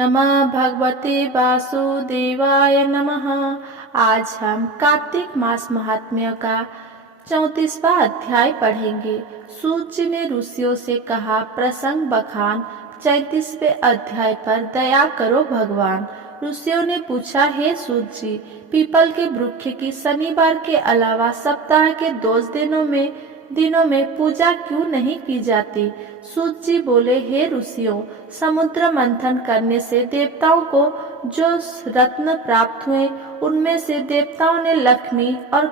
नमः भगवते वासुदेवाय नमः। आज हम कार्तिक मास महात्म्य का 34वां अध्याय पढ़ेंगे। सूत जी ने ऋषियों से कहा, प्रसंग बखान 34वें अध्याय पर दया करो भगवान। ऋषियों ने पूछा, हे सूत जी, पीपल के वृक्ष की शनिवार के अलावा सप्ताह के 2 दिनों में पूजा क्यों नहीं की जाती? सूत जी बोले, हे ऋषियों, समुद्र मंथन करने से देवताओं को जो रत्न प्राप्त हुए, उनमें से देवताओं ने लक्ष्मी और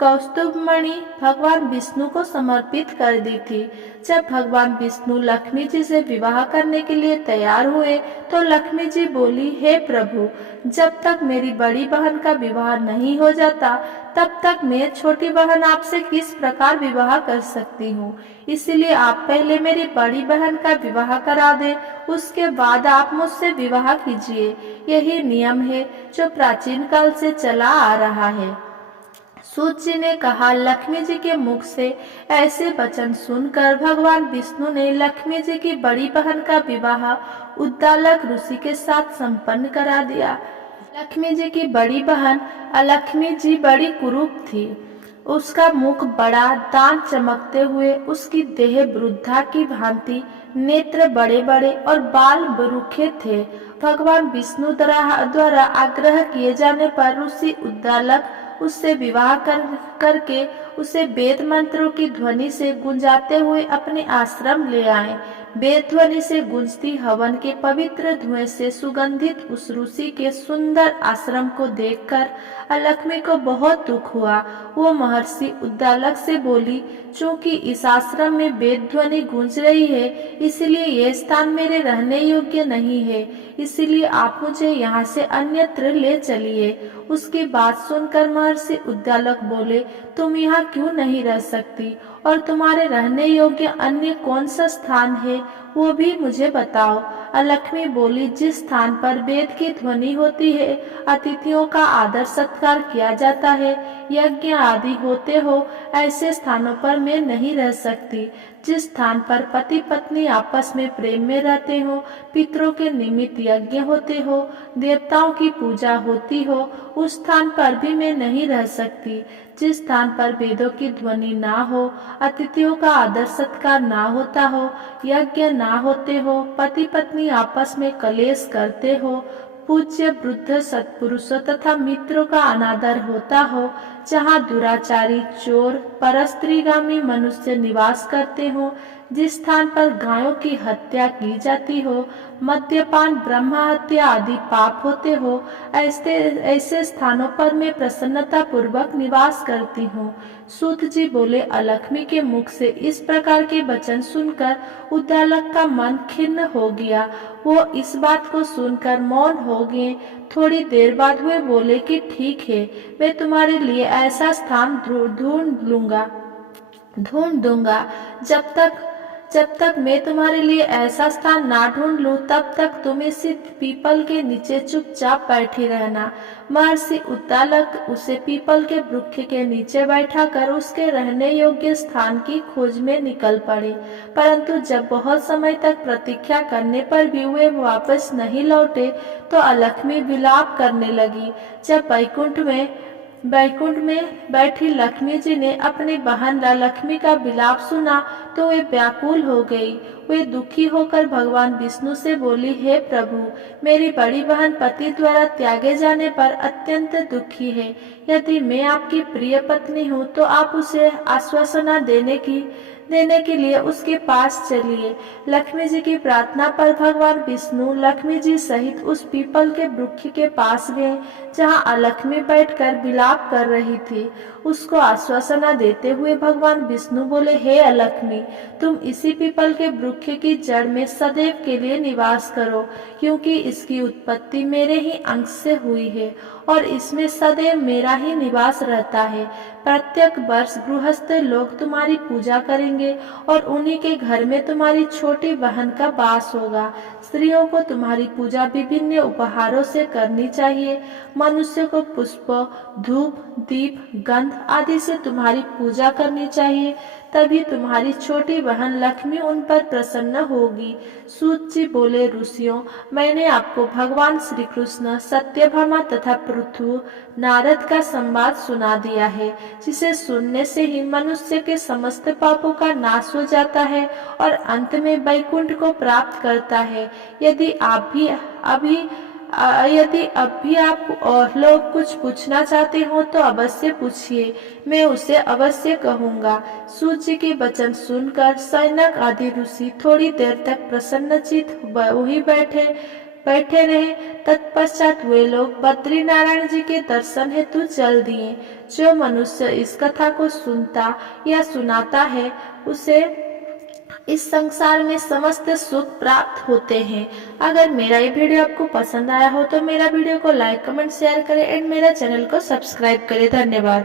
कौस्तुभ मणि भगवान विष्णु को समर्पित कर दी थी। जब भगवान विष्णु लक्ष्मी जी से विवाह करने के लिए तैयार हुए तो लक्ष्मी जी बोली, हे प्रभु, जब तक मेरी बड़ी बहन का विवाह नहीं हो जाता तब तक मैं छोटी बहन आपसे किस प्रकार विवाह कर सकती हूँ। इसलिए आप पहले मेरी बड़ी बहन का विवाह करा दें, उसके बाद आप मुझसे विवाह कीजिए। यही नियम है जो प्राचीन काल से चला आ रहा है। सूत जी ने कहा, लक्ष्मी जी के मुख से ऐसे वचन सुनकर भगवान विष्णु ने लक्ष्मी जी की बड़ी बहन का विवाह उद्दालक ऋषि के साथ संपन्न करा दिया। लक्ष्मी जी की बड़ी बहन अलक्ष्मी जी बड़ी कुरूप थी। उसका मुख बड़ा, दांत चमकते हुए, उसकी देह वृद्धा की भांति, नेत्र बड़े बड़े और बाल रुखे थे। भगवान विष्णु द्वारा आग्रह किए जाने पर ऋषि उद्दालक उससे विवाह करके उसे वेद मंत्रों की ध्वनि से गुंजाते हुए अपने आश्रम ले आए। वेद ध्वनि से गूंजती हवन के पवित्र धुएं से सुगंधित उस ऋषि के सुंदर आश्रम को देखकर अलक्ष्मी को बहुत दुख हुआ। वो महर्षि उद्दालक से बोली, चूंकि इस आश्रम में वेद ध्वनि गूंज रही है, इसलिए ये स्थान मेरे रहने योग्य नहीं है, इसलिए आप मुझे यहाँ से अन्यत्र ले चलिए। उसकी बात सुनकर महर्षि उद्दालक बोले, तुम यहाँ क्यों नहीं रह सकती और तुम्हारे रहने योग्य अन्य कौन सा स्थान है, वो भी मुझे बताओ। अलक्ष्मी बोली, जिस स्थान पर वेद की ध्वनि होती है, अतिथियों का आदर सत्कार किया जाता है, यज्ञ आदि होते हो, ऐसे स्थानों पर मैं नहीं रह सकती। जिस स्थान पर पति पत्नी आपस में प्रेम में रहते हो, पितरों के निमित्त यज्ञ होते हो, देवताओं की पूजा होती हो, उस स्थान पर भी मैं नहीं रह सकती। जिस स्थान पर वेदों की ध्वनि ना हो, अतिथियों का आदर सत्कार ना होता हो, यज्ञ ना होते हो, पति पत्नी आपस में कलेश करते हो, पूज्य वृद्ध सत्पुरुषों तथा मित्रों का अनादर होता हो, जहाँ दुराचारी, चोर, परस्त्रीगामी मनुष्य निवास करते हो, जिस स्थान पर गायों की हत्या की जाती हो, मद्यपान, ब्रह्म हत्या आदि पाप होते हो, ऐसे स्थानों पर मैं प्रसन्नता पूर्वक निवास करती हूँ। सूत जी बोले, अलक्ष्मी के मुख से इस प्रकार के वचन सुनकर उद्दालक का मन खिन्न हो गया। वो इस बात को सुनकर मौन हो गए। थोड़ी देर बाद वे बोले कि ठीक है, मैं तुम्हारे लिए ऐसा स्थान ढूंढ दूंगा। जब तक मैं तुम्हारे लिए ऐसा स्थान ना ढूंढ लूं, तब तक तुम इसी पीपल के नीचे चुपचाप बैठी रहना। महर्षि उद्दालक उसे पीपल के वृक्ष के नीचे बैठाकर उसके रहने योग्य स्थान की खोज में निकल पड़े। परंतु जब बहुत समय तक प्रतीक्षा करने पर भी वे वापस नहीं लौटे तो अलक्ष्मी विलाप करने लगी। जब बैकुंठ में बैठी लक्ष्मी जी ने अपनी बहन लक्ष्मी का विलाप सुना तो वे व्याकुल हो गई। वे दुखी होकर भगवान विष्णु से बोली, हे प्रभु, मेरी बड़ी बहन पति द्वारा त्यागे जाने पर अत्यंत दुखी है। यदि मैं आपकी प्रिय पत्नी हूँ तो आप उसे आश्वासना देने के लिए उसके पास चलिए। लक्ष्मी जी की प्रार्थना पर भगवान विष्णु लक्ष्मी जी सहित उस पीपल के वृक्ष के पास गए, जहाँ अलक्ष्मी बैठकर विलाप कर रही थी। उसको आश्वासना देते हुए भगवान विष्णु बोले, हे अलक्ष्मी, तुम इसी पीपल के वृक्ष की जड़ में सदैव के लिए निवास करो, क्योंकि इसकी उत्पत्ति मेरे ही अंश से हुई है और इसमें सदैव मेरा ही निवास रहता है। प्रत्येक वर्ष गृहस्थ लोग तुम्हारी पूजा करेंगे और उन्हीं के घर में तुम्हारी छोटी बहन का वास होगा। स्त्रियों को तुम्हारी पूजा विभिन्न उपहारों से करनी चाहिए। मनुष्य को पुष्प, धूप, दीप, गंध कंद आदि से तुम्हारी पूजा करनी चाहिए, तभी तुम्हारी छोटी बहन लक्ष्मी उन पर प्रसन्न होगी। सूत जी बोले, ऋषियों, मैंने आपको भगवान श्री कृष्ण, सत्यभामा तथा पृथु, नारद का संवाद सुना दिया है, जिसे सुनने से ही मनुष्य के समस्त पापों का नाश हो जाता है और अंत में वैकुंठ को प्राप्त करता है। यदि अब भी आप और लोग कुछ पूछना चाहते हो तो अवश्य पूछिए, मैं उसे अवश्य कहूँगा। सूत जी के वचन सुनकर सनक आदि ऋषि थोड़ी देर तक प्रसन्नचित्त वहीं बैठे रहे। तत्पश्चात वे लोग बद्री नारायण जी के दर्शन हेतु चल दिए। जो मनुष्य इस कथा को सुनता या सुनाता है, उसे इस संसार में समस्त सुख प्राप्त होते हैं। अगर मेरा ये वीडियो आपको पसंद आया हो तो मेरा वीडियो को लाइक, कमेंट, शेयर करें एंड मेरा चैनल को सब्सक्राइब करें। धन्यवाद।